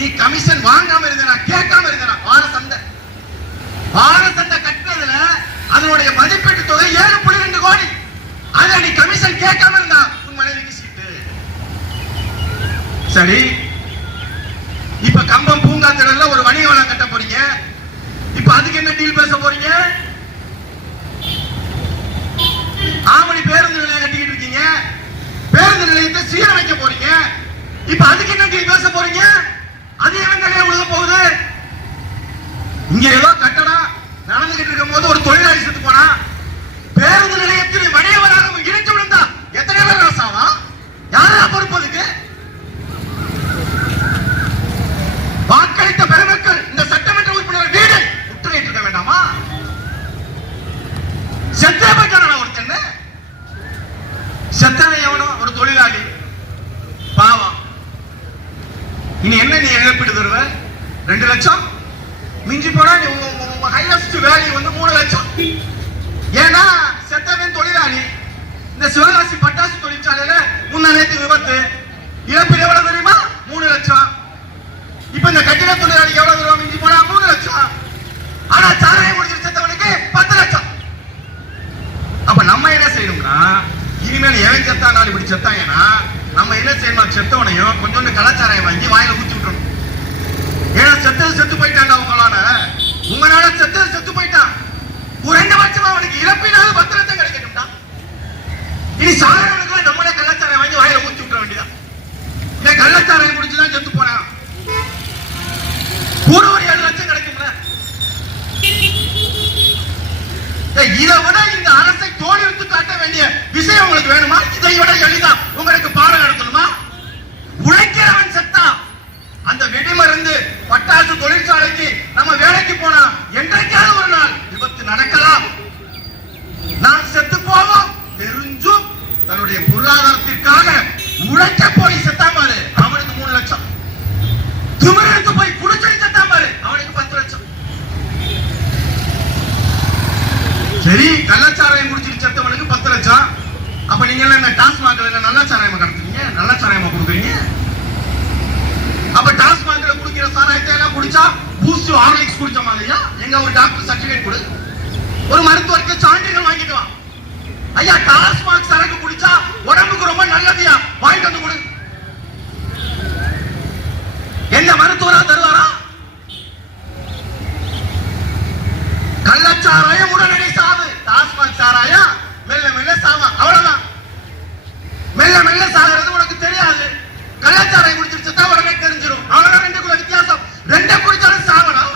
நீ கமிஷன் வாங்காம இருந்தனா கேட்காம இருந்தனா? வார சந்தை. வார சந்தை கட்டுறதுல அதனுடைய மதிப்பீட்டு தொகை ஏழு புள்ளி ரெண்டு கோடி. அத நீ கமிஷன் கேட்காம இருந்தா உன் மனைவிக்கு சீட்டு. சரி. இப்ப கம்பம் பூங்கா திடல்ல ஒரு வணிக வளம் கட்ட போறீங்க. இப்ப அதுக்கு என்ன டீல் பேச போறீங்க? ஆமணி பேருந்து நிலையம் கட்டிக்கிட்டு இருக்கீங்க. பேருந்து நிலையத்தை சீரமைக்க போறீங்க. இப்ப அதுக்கு என்ன டீல் பேச போறீங்க? அதிகாரங்களே எவன் உழுக போகுது. இங்க ஏதோ கட்டடம். நடந்துகிட்டு இருக்கும் போது ஒரு தொழிலாளி செத்து போனா இனி என்ன நீ இழப்பீடு தருவ? ரெண்டு லட்சம்? மிஞ்சி போனா நீ ஹையஸ்ட் வேல்யூ வந்து மூணு லட்சம். ஏன்னா செத்தவன் தொழிலாளி. இந்த சிவகாசி பட்டாசு தொழிற்சாலையில முன்ன விபத்து. இழப்பீடு எவ்வளவு தெரியுமா? மூணு லட்சம். இப்ப இந்த கட்டிட தொழிலாளிக்கு எவ்வளவு தருவா? மிஞ்சி போனா மூணு லட்சம். ஆனா சாராயம் குடிச்சிட்டு செத்தவனுக்கு பத்து லட்சம். அப்ப நம்ம என்ன செய்யணும்னா இனிமேல் எவன் செத்தா நாலு இப்படி செத்தாங்கன்னா நம்ம என்ன செய்யணும்? செத்தவனையும் கொஞ்சோண்டு கலாச்சாரம் வாங்கி வாயில ஊத்தி விட்டுறணும். ஏன்னா செத்தது செத்து போயிட்டாங்க அவங்களால உங்களால செத்தது செத்து போயிட்டான் குறைந்தபட்சமா அவனுக்கு இழப்பீடாவது பத்து லட்சம் கிடைக்கட்டும்டா இனி சாதாரண நம்மளே கலாச்சாரம் வாங்கி வாயில ஊத்தி விட்டுற வேண்டியதான் இந்த கள்ளச்சாராயம் குடிச்சுதான் செத்து போனான் கூட ஒரு ஏழு லட்சம் கிடைக்கும்ல ஏய், இதை விட இந்த அரசை தோல் எடுத்து காட்ட வேண்டிய விஷயம் உங்களுக்கு வேணுமா? இதை விட எளிதா. உங்களுக்கு பாடம் நடத்தணுமா உழைக்கிறவன் செத்தான் அந்த வெடிமருந்து பட்டாசு தொழிற்சாலைக்கு நம்ம வேலைக்கு போனா என்றைக்காவது ஒரு நாள் விபத்து நடக்கலாம் நான் செத்து போவோம் தெரிஞ்சும் தன்னுடைய பொருளாதாரத்திற்காக உழைக்க போய் செத்தான் பாரு அவனுக்கு மூணு லட்சம் திமிரெடுத்து போய் குடிச்சடி செத்தான் பாரு அவனுக்கு பத்து லட்சம் சரி கள்ளச்சாராயம் குடிச்சிட்டு செத்தவனுக்கு பத்து லட்சம் அப்ப நீங்க எல்லாம் என்ன டாஸ்மாக்ல என்ன நல்ல சாராயமா கடத்துறீங்க நல்ல சாராயமா கொடுக்குறீங்க அப்ப டாஸ்மாக்ல குடிக்கிற சாராயத்தை எல்லாம் குடிச்சா பூஸ்ட் ஹார்லிக்ஸ் குடிச்ச மாதிரியா? எங்க ஒரு டாக்டர் சர்டிபிகேட் கொடு. ஒரு மருத்துவருக்கு சான்றிதழ் வாங்கிட்டு வா. ஐயா டாஸ்மாக் சரக்கு குடிச்சா உடம்புக்கு ரொம்ப நல்லதுயா? வாங்கிட்டு வந்து கொடு. எந்த மருத்துவரா தருவாரா? கள்ளச்சாராயம் உடல் சாவு டாஸ்மாக் சாராயம் மெல்ல மெல்ல சாவா அவ்வளவுதான் மெல்ல மெல்ல சாகிறது உனக்கு தெரியாது கள்ளச்சாராயம் குடிச்சிருச்சு தான் உடனே தெரிஞ்சிடும் அவ்வளவுதான் ரெண்டுக்குள்ள வித்தியாசம் ரெண்டை குடிச்சாலும் சாவணும்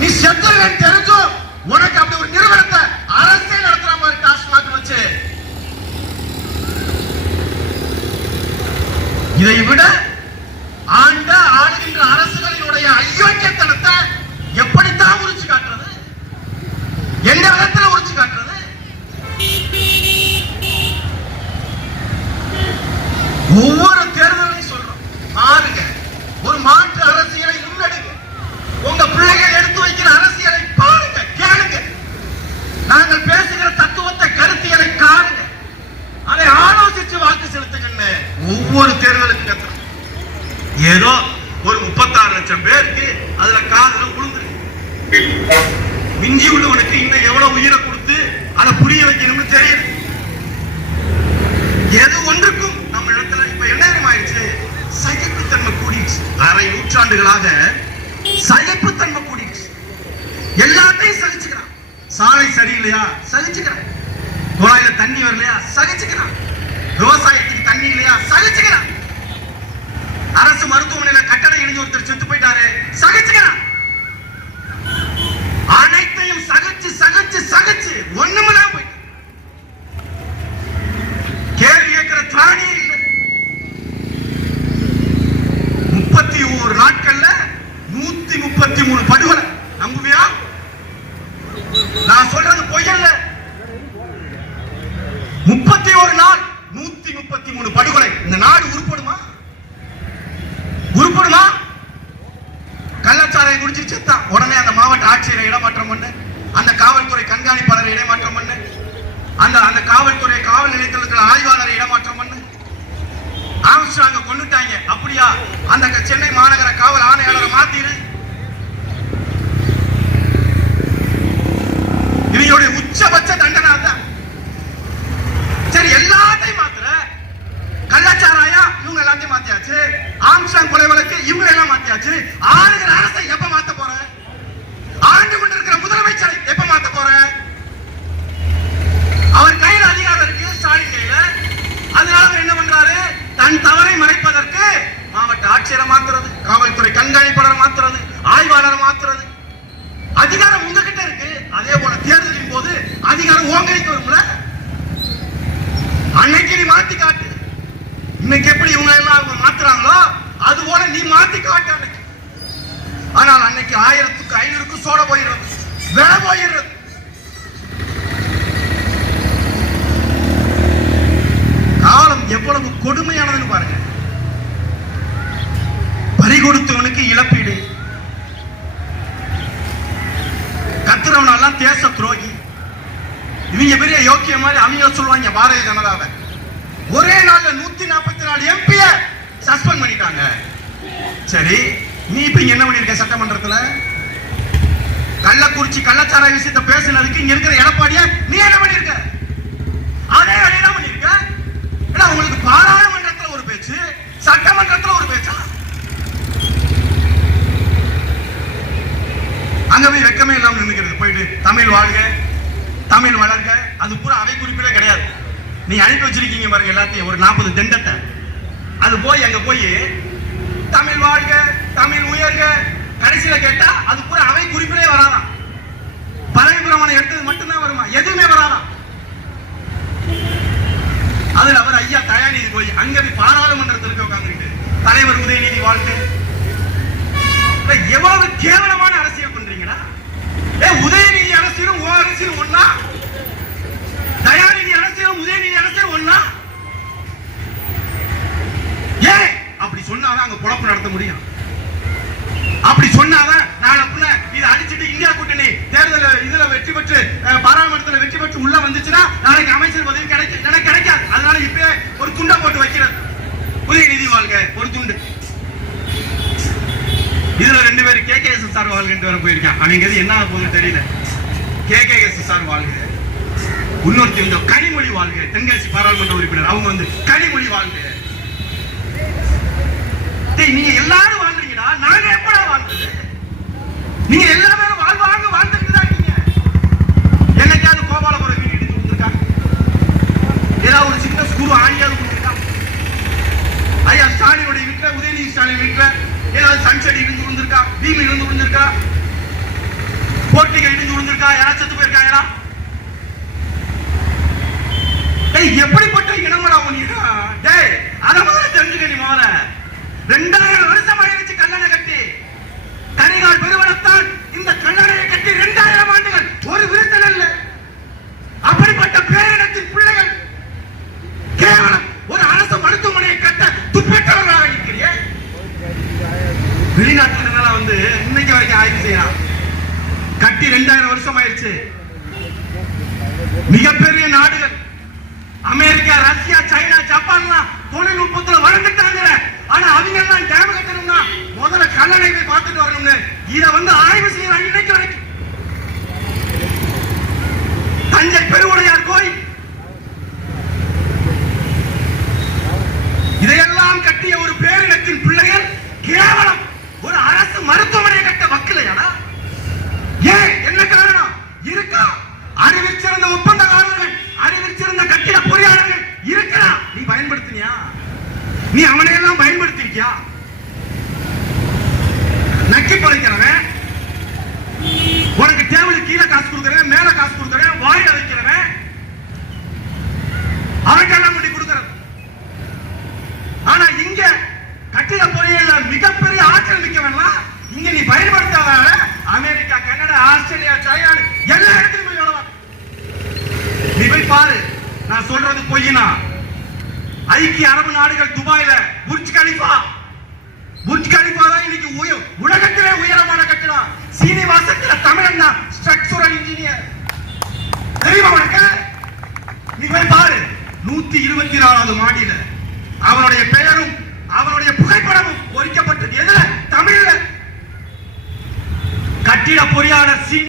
நீ செத்துருவேன் தெரிஞ்சும் உனக்கு அப்படி ஒரு நிறுவனத்தை அரசே நடத்துற மாதிரி டாஸ்மாக் வச்சு இதை விட ஆண்ட ஆளுகின்ற அரசுகளினுடைய அயோக்கியத்தனத்தை எப்படித்தான் உரிச்சு காட்டுறது? எந்த விதத்துல உரிச்சு காட்டுறது? ஒவ்வொரு லட்சம் பேருக்கு அதுல காதல விழுந்துருக்கு மிஞ்சி உள்ளவனுக்கு இன்னும் எவ்வளவு உயிரை கொடுத்து அதை புரிய வைக்கணும்னு தெரியுது எது ஒன்றுக்கும் நம்ம இடத்துல இப்ப என்ன தெரியுமா ஆயிடுச்சு? சகிப்புத்தன்மை கூடிடுச்சு. அரை நூற்றாண்டுகளாக சகிப்புத்தன்மை கூடிடுச்சு. எல்லாத்தையும் சகிச்சுக்கிறான். சாலை சரியில்லையா? சகிச்சுக்கிறான். குழாயில தண்ணி வரலையா? சகிச்சுக்கிறான். விவசாயத்துக்கு தண்ணி இல்லையா? சகிச்சுக்கிறான். அரசு மருத்துவமனையில கட்டடம் இணைஞ்சு ஒருத்தர் செத்து போயிட்டாரு. சகிச்சுக்கிறான் அனைத்தையும் சகிச்சு சகிச்சு சகிச்சு ஒண்ணுமில்ல மாத்தி காட்டு. இன்னைக்கு எப்படி இவங்க எல்லாம் அவங்க மாத்துறாங்களோ அது போல நீ மாத்தி காட்டு அன்னைக்கு. ஆனால் அன்னைக்கு ஆயிரத்துக்கு ஐநூறுக்கும் சோட போயிடுறது விலை போயிடுறது. காலம் எவ்வளவு கொடுமையானதுன்னு பாருங்க. பறி கொடுத்தவனுக்கு இழப்பீடு கத்துறவனெல்லாம் தேச துரோகி. இவங்க பெரிய யோக்கிய மாதிரி அவங்க சொல்லுவாங்க பாரதிய ஜனதாவை. ஒரே நாள்ல நூத்தி நாற்பத்தி நாலு எம்பிய சஸ்பெண்ட் பண்ணிட்டாங்க. சரி நீ இப்ப என்ன பண்ணிருக்க சட்டமன்றத்துல? கள்ளக்குறிச்சி கள்ளச்சாராய விஷயத்த பேசுனதுக்கு இங்க இருக்கிற எடப்பாடிய நீ என்ன பண்ணிருக்க? அதே என்ன தான் பண்ணிருக்க. ஏன்னா உங்களுக்கு பாராளுமன்றத்துல ஒரு பேச்சு சட்டமன்றத்துல ஒரு பேச்சா? அங்க போய் வெக்கமே இல்லாம நின்னுக்கிறது. போயிட்டு தமிழ் வாழ்க தமிழ் வளர்க. அது பூரா அவை குறிப்பிட கிடையாது. நீ அனுப்பி வச்சிருக்கீங்க பாருங்க எல்லாத்தையும் ஒரு நாற்பது திண்டத்தை. அது போய் அங்க போய் தமிழ் வாழ்க தமிழ் உயர்க. கடைசியில கேட்டா அது பூரா அவை குறிப்பிடே வராதான் பதவி பிரமாணம் எடுத்தது மட்டும்தான் வருமா? எதுவுமே வராதாம். அதுல அவர் ஐயா தயாநிதி போய் அங்க போய் பாராளுமன்றத்தில் போய் உட்கார்ந்துருக்கு தலைவர் உதயநிதி வாழ்த்து. எவ்வளவு கேவலமான அரசியல் பண்றீங்களா ஏ உதயநிதி அரசியலும் ஓ அரசியலும் ஒன்னா தயாநிதி உதயநிதி அரசியலும் ஒண்ணா? ஏன் அப்படி சொன்னாதான் அங்க பொழப்பு நடத்த முடியும். அப்படி சொன்னாதான் நாளப்புல இதை அடிச்சுட்டு இந்தியா கூட்டணி தேர்தல் இதுல வெற்றி பெற்று பாராளுமன்றத்துல வெற்றி பெற்று உள்ள வந்துச்சுன்னா நாளைக்கு அமைச்சர் பதவி கிடைக்க கிடைக்காது. அதனால இப்பவே ஒரு துண்டை போட்டு வைக்கிறது. உதயநிதி வாழ்க ஒரு துண்டு. இதுல ரெண்டு பேரும் கே கே எஸ் சார் வாழ்கின்ற வர போயிருக்கான் அவங்க என்ன ஆக போகுதுன்னு தெரியல கே கே எஸ் சார் வாழ்க. இன்னொருத்தி வந்து கனிமொழி வாழ்க தென்காசி பாராளுமன்ற உறுப்பினர். அவங்க வந்து கனிமொழி வாழ்க. டேய் நீங்க எல்லாரும் வாழ்றீங்கடா. நாங்க எப்படா வாழ்றது? நீங்க எல்லா பேரும் வாழ்வாங்க வாழ்ந்துட்டு தான் இருக்கீங்க என்னைக்காவது கோபாலபுரம் வீடு இடிச்சு கொடுத்துருக்கா ஏதாவது ஒரு சின்ன ஸ்கூல் ஆணியாவது கொடுத்துருக்கா ஐயா ஸ்டாலினுடைய வீட்டுல உதயநிதி ஸ்டாலின் வீட்டுல ஏதாவது சன்செட் இருந்து விழுந்திருக்கா பீம் இருந்து விழுந்திருக்கா போட்டிகள் இருந்து விழுந்திருக்கா யாராவது செத்து போயிருக்காங்களா டேய் எப்படிப்பட்ட இனமடா உனக்கு டேய் அத முதல்ல தெரிஞ்சுக்க நீ முதல்ல ரெண்டாயிரம் வருஷம் ஆயிடுச்சு கல்லணை கட்டி கரிகால் பெருவளத்தான் இந்த கல்லணையை கட்டி ரெண்டாயிரம் ஆண்டுகள் ஒரு விருத்தல் அல்ல அப்படிப்பட்ட பேரிடத்தின் பிள்ளைகள் கேவலம் ஒரு அரசு மருத்துவமனையை கட்ட துப்பிட்டவர்களாக இருக்கிறீங்க வெளிநாட்டுல வந்து இன்னைக்கு வரைக்கும் ஆய்வு செய்யலாம் கட்டி ரெண்டாயிரம் வருஷம் ஆயிடுச்சு மிகப்பெரிய நாடுகள். அமெரிக்கா ரஷ்யா சைனா ஜப்பான்லாம் தொழில்நுட்பத்துல வளர்ந்துட்டாங்க. ஆனா அவங்க எல்லாம் டேம் கட்டணும்னா முதல்ல கல்லணை போய் பார்த்துட்டு வரணும்னு. இதை வந்து ஆய்வு செய்யறாங்க இன்னைக்கு வரைக்கும். நீ அவனையெல்லாம் பயன்படுத்திருக்கியா நக்கி பழைக்கிறவன் உனக்கு டேபிள் கீழே காசு கொடுக்கறவன் மேல காசு கொடுக்கறவன் அழைக்கிறவன் வைக்கிறவன் அவனுக்கெல்லாம் பண்ணி கொடுக்கறது. ஆனா இங்க கட்டிட பொறியியல் மிகப்பெரிய ஆற்றல் மிக்கவன்லாம் இங்க நீ பயன்படுத்தாதனால அமெரிக்கா கனடா ஆஸ்திரேலியா சைனா எல்லா இடத்துலயும் போய் நீ போய் பாரு நான் சொல்றது பொய்னா ஐக்கிய அரபு நாடுகள் துபாயில புர்ஜ் கலிஃபா. புர்ஜ் கலிஃபா தான் இன்னைக்கு உலகத்திலே உயரமான கட்டடம். சீனிவாசத்துல தமிழன் தான் ஸ்ட்ரக்சரல் இன்ஜினியர் தெரியுமா உனக்கு? நீ போய் பாரு நூத்தி இருபத்தி நாலாவது மாடியில அவனுடைய பெயரும் அவனுடைய புகைப்படமும் பொறிக்கப்பட்டது. எதுல? தமிழ்ல. கட்டிட பொறியாளர் சி